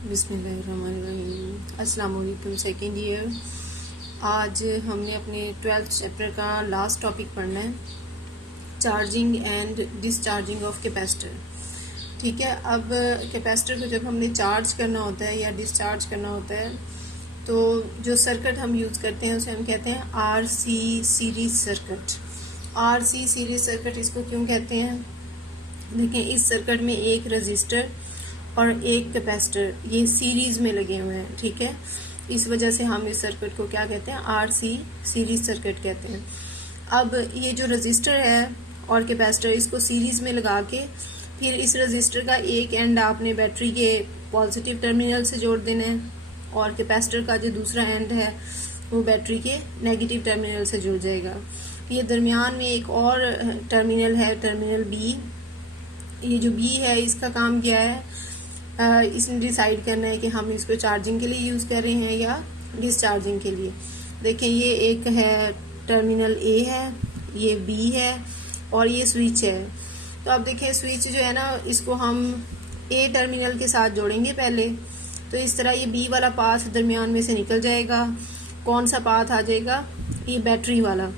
बिस्मिल्लाहिर्रहमानिर्रहीम। अस्सलाम वालेकुम सेकेंड ईयर। आज हमने अपने 12th चैप्टर का लास्ट टॉपिक पढ़ना है, charging and discharging of capacitor. ठीक है, अब कैपेसिटर को जब हमने चार्ज करना होता है या डिस्चार्ज करना होता है तो जो सर्किट हम यूज़ करते हैं उसे हम कहते हैं RC series circuit. RC series circuit इसको क्यों कहते हैं? देखें, इस सर्किट में एक रजिस्टर और एक कैपेसिटर ये सीरीज में लगे हुए हैं। ठीक है, इस वजह से हम इस सर्किट को क्या कहते हैं? आरसी सीरीज सर्किट कहते हैं। अब ये जो रजिस्टर है और कैपेसिटर, इसको सीरीज में लगा के फिर इस रजिस्टर का एक एंड आपने बैटरी के पॉजिटिव टर्मिनल से जोड़ देना है और कैपेसिटर का जो दूसरा एंड है वो बैटरी के नेगेटिव टर्मिनल से जुड़ जाएगा। ये दरमियान में एक और टर्मिनल है, टर्मिनल बी। ये जो बी है इसका काम क्या है? इसने डिसाइड करना है कि हम इसको चार्जिंग के लिए यूज़ कर रहे हैं या डिस्चार्जिंग के लिए। देखें, ये एक है टर्मिनल ए है, ये बी है और ये स्विच है। तो अब देखें, स्विच जो है ना इसको हम ए टर्मिनल के साथ जोड़ेंगे पहले, तो इस तरह ये बी वाला पाथ दरमियान में से निकल जाएगा। कौन सा पाथ आ जाएगा? ये बैटरी वाला।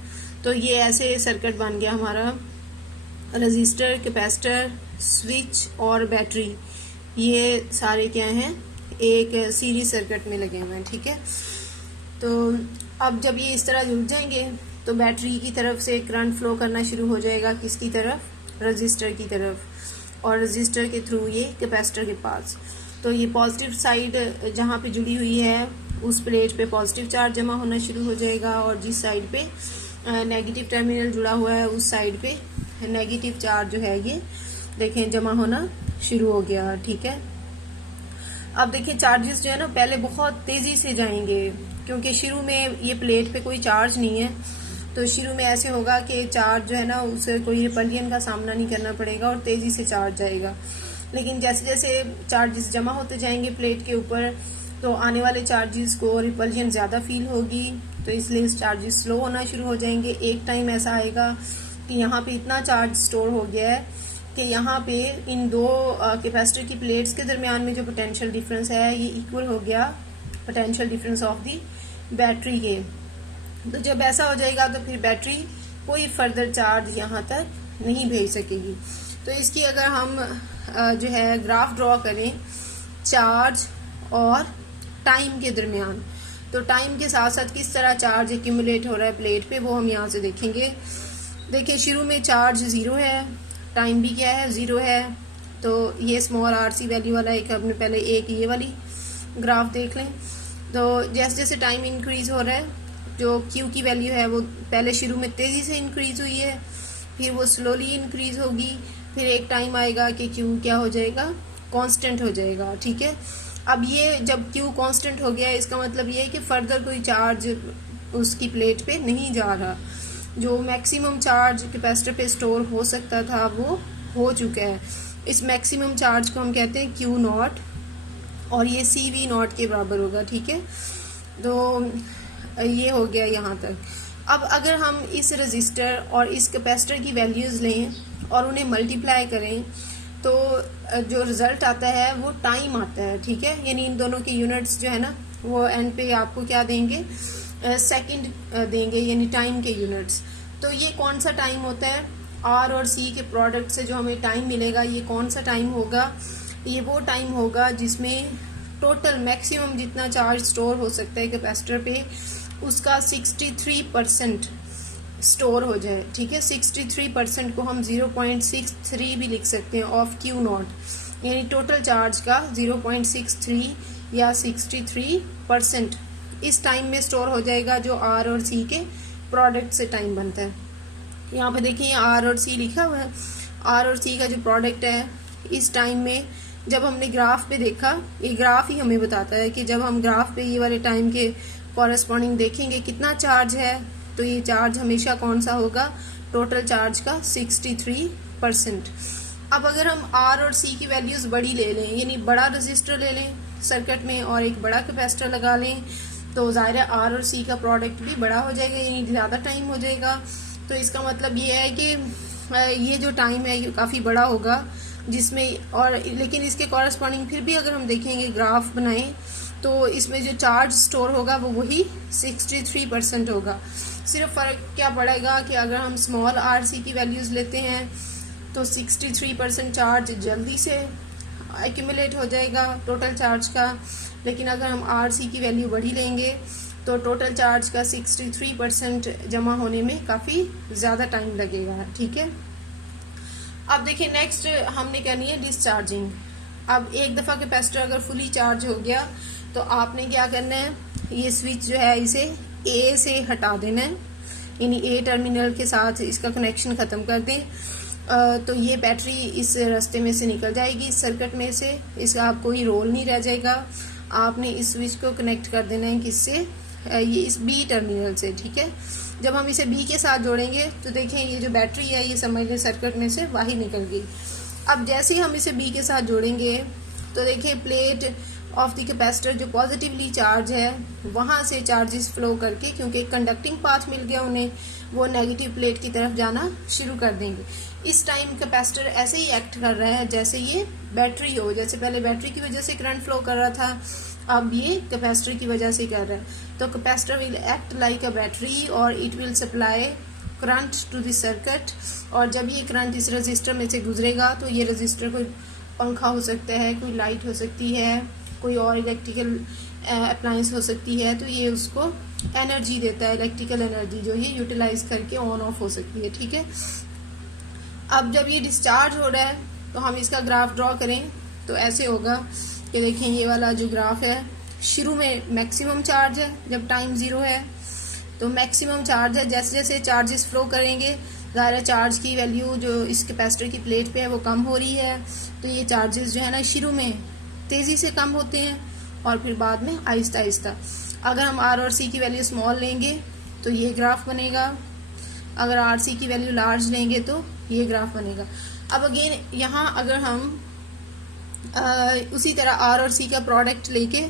तो ये ऐसे सर्किट बन गया हमारा, रजिस्टर, कैपेसिटर, स्विच और बैटरी, ये सारे क्या हैं? एक सीरीज सर्किट में लगे हुए हैं। ठीक है, तो अब जब ये इस तरह जुड़ जाएंगे तो बैटरी की तरफ से करंट फ्लो करना शुरू हो जाएगा। किसकी तरफ? रजिस्टर की तरफ, और रजिस्टर के थ्रू ये कैपेसिटर के पास। तो ये पॉजिटिव साइड जहाँ पे जुड़ी हुई है उस प्लेट पे पॉजिटिव चार्ज जमा होना शुरू हो जाएगा और जिस साइड पे नेगेटिव टर्मिनल जुड़ा हुआ है उस साइड पे नेगेटिव चार्ज जो है ये देखें जमा होना शुरू हो गया। ठीक है, अब देखिए चार्जेस जो है ना पहले बहुत तेजी से जाएंगे क्योंकि शुरू में ये प्लेट पे कोई चार्ज नहीं है। तो शुरू में ऐसे होगा कि चार्ज जो है ना उसे कोई रिपल्जन का सामना नहीं करना पड़ेगा और तेजी से चार्ज जाएगा। लेकिन जैसे जैसे चार्जेस जमा होते जाएंगे प्लेट के ऊपर तो आने वाले चार्जेस को रिपल्जन ज़्यादा फील होगी, तो इसलिए चार्जेस स्लो होना शुरू हो जाएंगे। एक टाइम ऐसा आएगा कि यहाँ पे इतना चार्ज स्टोर हो गया है कि यहाँ पे इन दो कैपेसिटर की प्लेट्स के दरमियान में जो पोटेंशियल डिफरेंस है ये इक्वल हो गया potential difference of the battery के। तो जब ऐसा हो जाएगा तो फिर बैटरी कोई फर्दर चार्ज यहाँ तक नहीं भेज सकेगी। तो इसकी अगर हम जो है ग्राफ ड्रॉ करें चार्ज और टाइम के दरमियान, तो टाइम के साथ साथ किस तरह चार्ज एक्यूमुलेट हो रहा है प्लेट पे वो हम यहाँ से देखेंगे। देखिए, शुरू में चार्ज ज़ीरो है, टाइम भी क्या है? ज़ीरो है। तो ये स्मॉल आरसी वैल्यू वाला एक हमने पहले एक ये वाली ग्राफ देख लें। तो जैसे जैसे टाइम इंक्रीज हो रहा है, जो क्यू की वैल्यू है वो पहले शुरू में तेज़ी से इंक्रीज हुई है, फिर वो स्लोली इंक्रीज होगी, फिर एक टाइम आएगा कि क्यू क्या हो जाएगा? कांस्टेंट हो जाएगा। ठीक है, अब ये जब क्यू कांस्टेंट हो गया इसका मतलब ये है कि फर्दर कोई चार्ज उसकी प्लेट पे नहीं जा रहा। जो मैक्सिमम चार्ज कैपेसिटर पे स्टोर हो सकता था वो हो चुका है। इस मैक्सिमम चार्ज को हम कहते हैं क्यू नॉट और ये सी वी नॉट के बराबर होगा। ठीक है, तो ये हो गया यहाँ तक। अब अगर हम इस रजिस्टर और इस कैपेसिटर की वैल्यूज़ लें और उन्हें मल्टीप्लाई करें तो जो रिज़ल्ट आता है वो टाइम आता है। ठीक है, यानी इन दोनों के यूनिट्स जो है ना वो एंड पे आपको क्या देंगे? सेकंड देंगे, यानी टाइम के यूनिट्स। तो ये कौन सा टाइम होता है? आर और सी के प्रोडक्ट से जो हमें टाइम मिलेगा ये कौन सा टाइम होगा? ये वो टाइम होगा जिसमें टोटल मैक्सिमम जितना चार्ज स्टोर हो सकता है कैपेसिटर पे उसका 63% स्टोर हो जाए। ठीक है, 63% को हम 0.63 भी लिख सकते हैं ऑफ क्यू नॉट, यानी टोटल चार्ज का 0.63 या 63% इस टाइम में स्टोर हो जाएगा जो आर और सी के प्रोडक्ट से टाइम बनता है। यहाँ पे देखिए आर और सी लिखा हुआ है। आर और सी का जो प्रोडक्ट है इस टाइम में जब हमने ग्राफ पे देखा, ये ग्राफ ही हमें बताता है कि जब हम ग्राफ पे ये वाले टाइम के कॉरेस्पॉन्डिंग देखेंगे कितना चार्ज है, तो ये चार्ज हमेशा कौन सा होगा? टोटल चार्ज का 63%। अब अगर हम आर और सी की वैल्यूज़ बड़ी ले लें, यानी बड़ा रजिस्टर ले लें सर्किट में और एक बड़ा कैपेसिटर लगा लें, तो ज़ाहिर है आर और सी का प्रोडक्ट भी बड़ा हो जाएगा, यानी ज़्यादा टाइम हो जाएगा। तो इसका मतलब ये है कि ये जो टाइम है ये काफ़ी बड़ा होगा जिसमें और लेकिन इसके कॉरस्पॉन्डिंग फिर भी अगर हम देखेंगे ग्राफ बनाएं तो इसमें जो चार्ज स्टोर होगा वो वही 63% होगा। सिर्फ फ़र्क क्या पड़ेगा कि अगर हम स्मॉल RC की वैल्यूज़ लेते हैं तो 63% चार्ज जल्दी से एक्यूमुलेट हो जाएगा टोटल चार्ज का, लेकिन अगर हम RC की वैल्यू बड़ी लेंगे तो टोटल चार्ज का 63% जमा होने में काफ़ी ज़्यादा टाइम लगेगा। ठीक है, अब देखिए नेक्स्ट हमने करनी है डिस्चार्जिंग। अब एक दफ़ा कैपेसिटर अगर फुली चार्ज हो गया तो आपने क्या करना है, ये स्विच जो है इसे A से हटा देना है, यानी A टर्मिनल के साथ इसका कनेक्शन ख़त्म कर दें। तो ये बैटरी इस रास्ते में से निकल जाएगी, इस सर्किट में से, इसका आप कोई रोल नहीं रह जाएगा। आपने इस स्विच को कनेक्ट कर देना है किससे, ये इस B टर्मिनल से। ठीक है, जब हम इसे B के साथ जोड़ेंगे तो देखें ये जो बैटरी है ये समझ लें सर्किट में से बाहर निकल गई। अब जैसे ही हम इसे B के साथ जोड़ेंगे तो देखें प्लेट ऑफ द कैपेसिटर जो पॉजिटिवली चार्ज है वहाँ से चार्जेस फ्लो करके, क्योंकि कंडक्टिंग पाथ मिल गया उन्हें, वो नेगेटिव प्लेट की तरफ जाना शुरू कर देंगे। इस टाइम कैपेसिटर ऐसे ही एक्ट कर रहा है जैसे ये बैटरी हो, जैसे पहले बैटरी की वजह से करंट फ्लो कर रहा था, अब ये कैपेसिटर की वजह से कर रहा है। तो capacitor will act like a battery और it will supply current to the circuit, और जब ये करंट इस रजिस्टर में से गुजरेगा तो ये रजिस्टर कोई पंखा हो सकता है, कोई लाइट हो सकती है, कोई और इलेक्ट्रिकल अप्लायंस हो सकती है, तो ये उसको एनर्जी देता है, इलेक्ट्रिकल एनर्जी जो ये यूटिलाइज करके ऑन ऑफ हो सकती है। ठीक है, अब जब ये डिस्चार्ज हो रहा है तो हम इसका ग्राफ ड्रॉ करें तो ऐसे होगा कि देखें ये वाला जो ग्राफ है, शुरू में मैक्सिमम चार्ज है जब टाइम 0 है, तो मैक्सिमम चार्ज है। जैसे जैसे चार्जेस फ्लो करेंगे ज़ाहिर चार्ज की वैल्यू जो इस कैपेसिटर की प्लेट पे है वो कम हो रही है, तो ये चार्जेस जो है ना शुरू में तेज़ी से कम होते हैं और फिर बाद में आहिस्ता आहिस्ता। अगर हम R और C की वैल्यू स्मॉल लेंगे तो ये ग्राफ बनेगा, अगर RC की वैल्यू लार्ज लेंगे तो ये ग्राफ बनेगा। अब अगेन यहाँ अगर हम उसी तरह R और C का प्रोडक्ट लेके,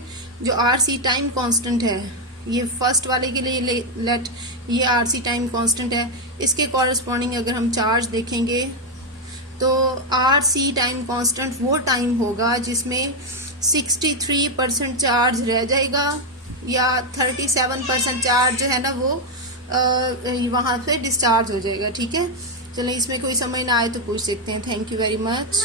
जो RC टाइम कांस्टेंट है, ये फर्स्ट वाले के लिए लेट ये RC टाइम कांस्टेंट है, इसके कॉरस्पॉन्डिंग अगर हम चार्ज देखेंगे तो RC टाइम कांस्टेंट वो टाइम होगा जिसमें 63% चार्ज रह जाएगा या 37% चार्ज जो है ना वो वहाँ पे डिस्चार्ज हो जाएगा। ठीक है, चलो इसमें कोई समझ ना आए तो पूछ सकते हैं। Thank you very much.